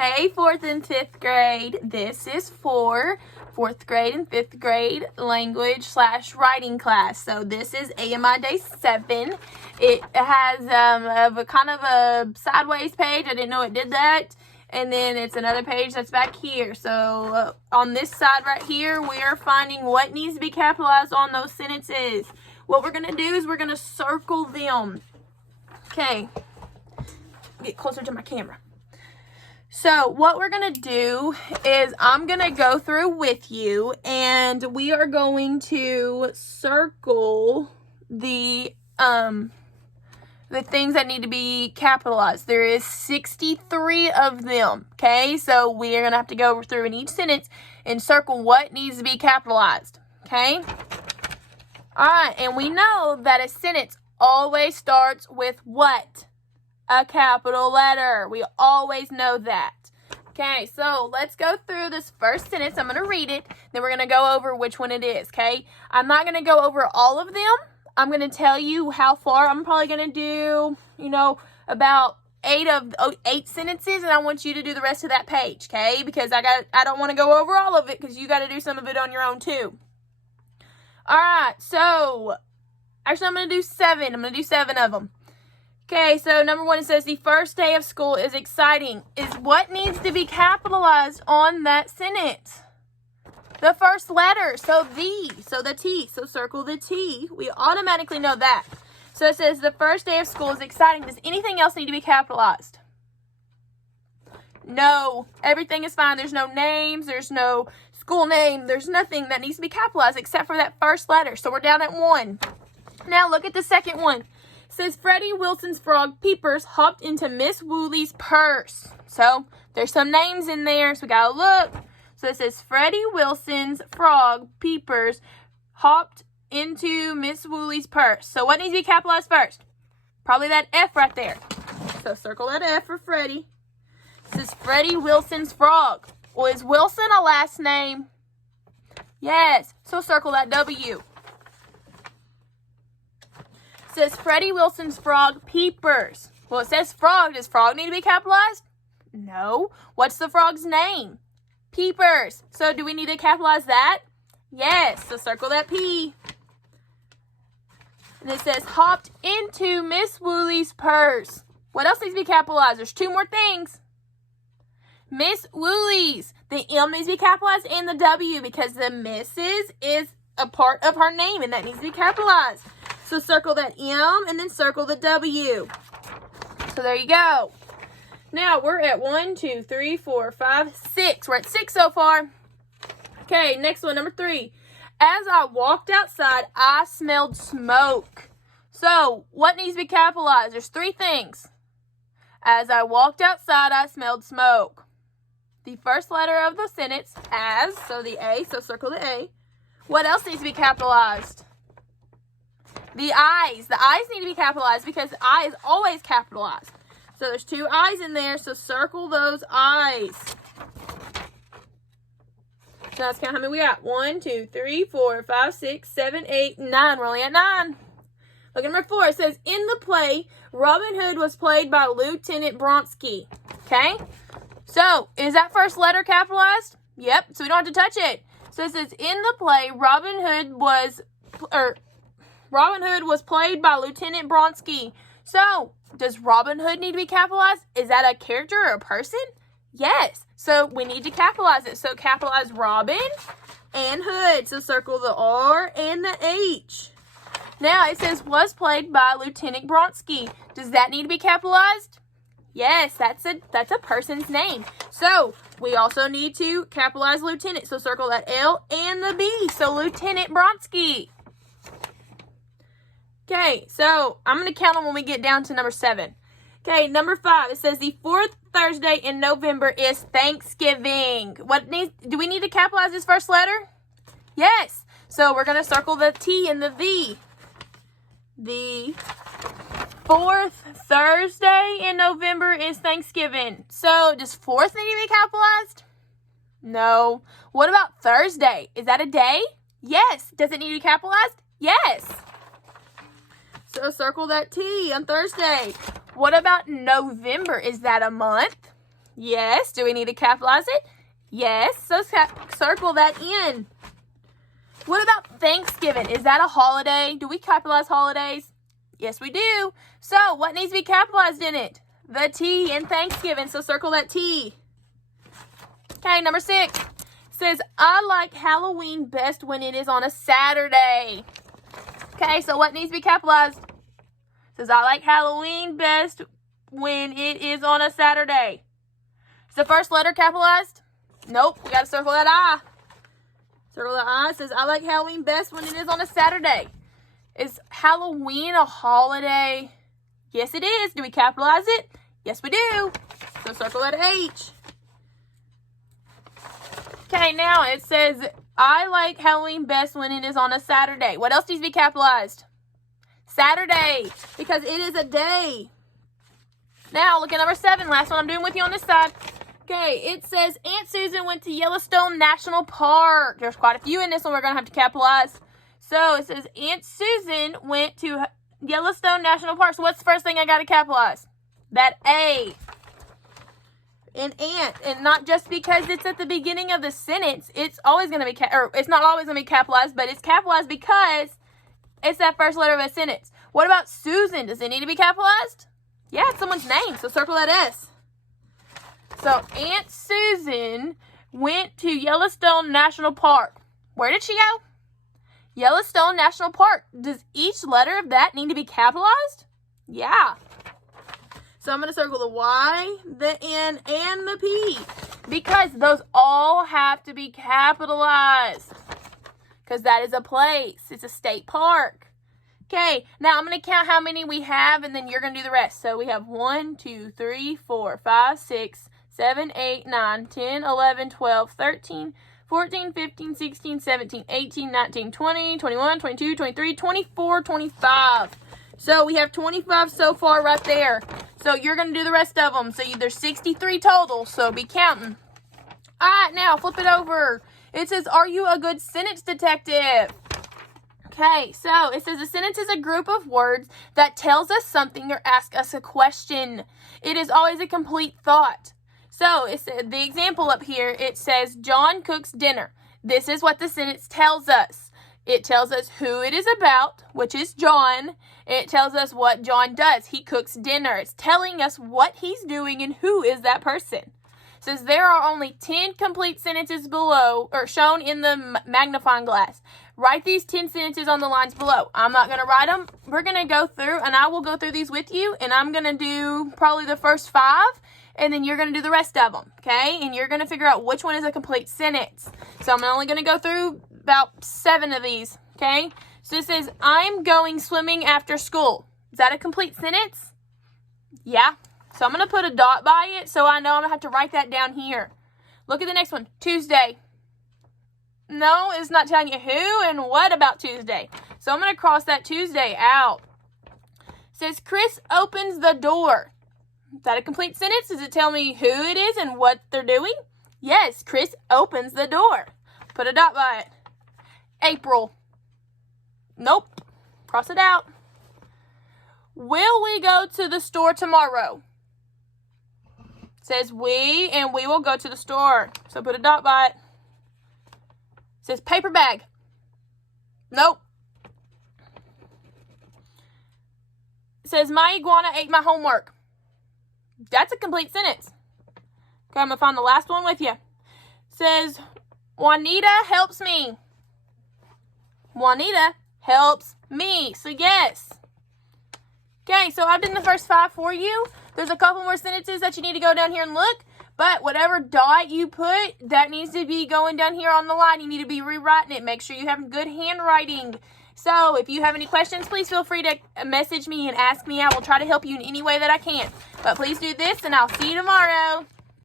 Hey, 4th and 5th grade. This is for 4th grade and 5th grade language/writing class. So this is AMI Day 7. It has a kind of a sideways page. I didn't know it did that. And then it's another page that's back here. So on this side right here, we are finding what needs to be capitalized on those sentences. What we're going to do is we're going to circle them. Okay. Get closer to my camera. So what we're going to do is I'm going to go through with you and we are going to circle the things that need to be capitalized. There is 63 of them, okay? So we are going to have to go through in each sentence and circle what needs to be capitalized, okay? All right, and we know that a sentence always starts with what? A capital letter. We always know that. Okay, so let's go through this first sentence. I'm going to read it. Then we're going to go over which one it is, okay? I'm not going to go over all of them. I'm going to tell you how far. I'm probably going to do, about 8 sentences, and I want you to do the rest of that page, okay? Because I don't want to go over all of it because you got to do some of it on your own too. All right, so actually I'm going to do 7. I'm going to do 7 of them. Okay, so number 1, it says the first day of school is exciting. Is what needs to be capitalized on that sentence? The first letter, so the T. So circle the T. We automatically know that. So it says the first day of school is exciting. Does anything else need to be capitalized? No, everything is fine. There's no names. There's no school name. There's nothing that needs to be capitalized except for that first letter. So we're down at 1. Now look at the second one. It says Freddie Wilson's frog Peepers hopped into Miss Wooley's purse. So there's some names in there, so we gotta look. So it says Freddie Wilson's frog Peepers hopped into Miss Wooley's purse. So what needs to be capitalized first? Probably that F right there. So circle that F for Freddie. It says Freddie Wilson's frog. Well, is Wilson a last name? Yes. So circle that W. Says Freddie Wilson's frog Peepers. Well, it says frog. Does frog need to be capitalized? No. What's the frog's name? Peepers. So do we need to capitalize that? Yes. So circle that P. And it says hopped into Miss Wooley's purse. What else needs to be capitalized? There's 2 more things. Miss Wooley's. The M needs to be capitalized and the W because the Mrs. is a part of her name and that needs to be capitalized. So circle that M and then circle the W. So there you go. Now we're at 1, 2, 3, 4, 5, 6. We're at 6 so far. Okay, next one, number 3. As I walked outside, I smelled smoke. So what needs to be capitalized? There's 3 things. As I walked outside, I smelled smoke. The first letter of the sentence, as, so the A, so circle the A. What else needs to be capitalized? The I's. The I's need to be capitalized because I is always capitalized. So there's 2 I's in there, so circle those I's. So let's count how many we got. 1, 2, 3, 4, 5, 6, 7, 8, 9. We're only at 9. Look at number 4. It says, in the play, Robin Hood was played by Lieutenant Bronsky. Okay? So, is that first letter capitalized? Yep, so we don't have to touch it. So it says, in the play, Robin Hood was played by Lieutenant Bronsky. So, does Robin Hood need to be capitalized? Is that a character or a person? Yes. So, we need to capitalize it. So, capitalize Robin and Hood. So, circle the R and the H. Now, it says, was played by Lieutenant Bronsky. Does that need to be capitalized? Yes, that's a person's name. So, we also need to capitalize Lieutenant. So, circle that L and the B. So, Lieutenant Bronsky. Okay, so I'm going to count them when we get down to number 7. Okay, number 5, it says the 4th Thursday in November is Thanksgiving. Do we need to capitalize this first letter? Yes. So we're going to circle the T and the V. The 4th Thursday in November is Thanksgiving. So does 4th need to be capitalized? No. What about Thursday? Is that a day? Yes. Does it need to be capitalized? Yes. So circle that T on Thursday. What about November? Is that a month? Yes. Do we need to capitalize it? Yes. So circle that in. What about Thanksgiving? Is that a holiday? Do we capitalize holidays? Yes, we do. So what needs to be capitalized in it? The T in Thanksgiving. So circle that T. Okay, number 6. Says, I like Halloween best when it is on a Saturday. Okay, so what needs to be capitalized? Says, I like Halloween best when it is on a Saturday. Is the first letter capitalized? Nope, we got to circle that I. Circle that I. It says, I like Halloween best when it is on a Saturday. Is Halloween a holiday? Yes, it is. Do we capitalize it? Yes, we do. So circle that H. Okay, now it says, I like Halloween best when it is on a Saturday. What else needs to be capitalized? Saturday, because it is a day. Now, look at number 7. Last one I'm doing with you on this side. Okay, it says, Aunt Susan went to Yellowstone National Park. There's quite a few in this one we're going to have to capitalize. So, it says, Aunt Susan went to Yellowstone National Park. So, what's the first thing I got to capitalize? That A. In aunt, and not just because it's at the beginning of the sentence, it's always going to be, it's not always going to be capitalized, but it's capitalized because it's that first letter of a sentence. What about Susan? Does it need to be capitalized? Yeah, it's someone's name, so circle that S. So, Aunt Susan went to Yellowstone National Park. Where did she go? Yellowstone National Park. Does each letter of that need to be capitalized? Yeah. So I'm going to circle the Y, the N, and the P. Because those all have to be capitalized. Because that is a place. It's a state park. Okay, now I'm going to count how many we have, and then you're going to do the rest. So we have 1, 2, 3, 4, 5, 6, 7, 8, 9, 10, 11, 12, 13, 14, 15, 16, 17, 18, 19, 20, 21, 22, 23, 24, 25. So we have 25 so far right there. So you're going to do the rest of them. So there's 63 total, so be counting. All right, now flip it over. It says, are you a good sentence detective? Okay, so it says a sentence is a group of words that tells us something or asks us a question. It is always a complete thought. So it's the example up here, it says, John cooks dinner. This is what the sentence tells us. It tells us who it is about, which is John. It tells us what John does. He cooks dinner. It's telling us what he's doing and who is that person. It says there are only 10 complete sentences below, or shown in the magnifying glass. Write these 10 sentences on the lines below. I'm not going to write them. We're going to go through, and I will go through these with you, and I'm going to do probably the first 5, and then you're going to do the rest of them, okay? And you're going to figure out which one is a complete sentence. So I'm only going to go through about 7 of these, okay? So it says, I'm going swimming after school. Is that a complete sentence? Yeah. So I'm going to put a dot by it so I know I'm going to have to write that down here. Look at the next one. Tuesday. No, it's not telling you who and what about Tuesday. So I'm going to cross that Tuesday out. It says, Chris opens the door. Is that a complete sentence? Does it tell me who it is and what they're doing? Yes, Chris opens the door. Put a dot by it. April. Nope. Cross it out. Will we go to the store tomorrow? It says we, and we will go to the store. So put a dot by it. It says paper bag. Nope. It says my iguana ate my homework. That's a complete sentence. Okay, I'm going to find the last one with you. It says Juanita helps me. Juanita helps me. So yes. Okay, so I've done the first 5 for you. There's a couple more sentences that you need to go down here and look. But whatever dot you put, that needs to be going down here on the line. You need to be rewriting it. Make sure you have good handwriting. So if you have any questions, please feel free to message me and ask me. I will try to help you in any way that I can. But please do this, and I'll see you tomorrow.